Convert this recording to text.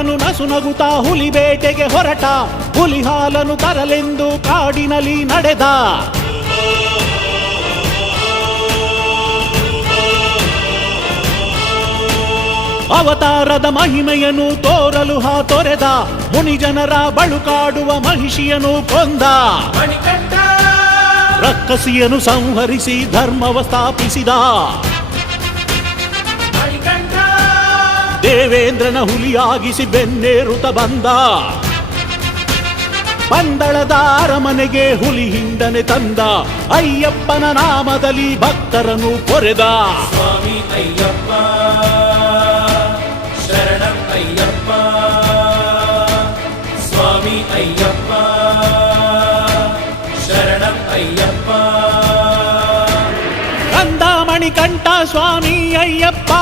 ಮಣಿಕಂಠನು ನಸುನಗುತ್ತಾ ಹುಲಿ ಬೇಟೆಗೆ ಹೊರಟ, ಹುಲಿ ಹಾಲನ್ನು ತರಲೆಂದು ಕಾಡಿನಲ್ಲಿ ನಡೆದ. ಅವತಾರದ ಮಹಿಮೆಯನ್ನು ತೋರಲು ತೊರೆದ, ಮುನಿಜನರ ಬಳುಕಾಡುವ ಮಹಿಷಿಯನು ಕೊಂದ. ರಕ್ಕಸಿಯನು ಸಂಹರಿಸಿ ಧರ್ಮವ ಸ್ಥಾಪಿಸಿದ. ದೇವೇಂದ್ರನ ಹುಲಿಯಾಗಿಸಿ ಬೆನ್ನೇರುತ್ತ ಬಂದ. ಪಂದಳದ ಅರಮನೆಗೆ ಹುಲಿ ಹಿಂಡನೆ ತಂದ. ಅಯ್ಯಪ್ಪನ ನಾಮದಲ್ಲಿ ಭಕ್ತರನ್ನು ಪೊರೆದ. ಸ್ವಾಮಿ ಅಯ್ಯಪ್ಪ ಶರಣಂ ಅಯ್ಯಪ್ಪ, ಸ್ವಾಮಿ ಅಯ್ಯಪ್ಪ ಶರಣಂ ಅಯ್ಯಪ್ಪ. ಕಂದ ಮಣಿಕಂಠ ಸ್ವಾಮಿ ಅಯ್ಯಪ್ಪ,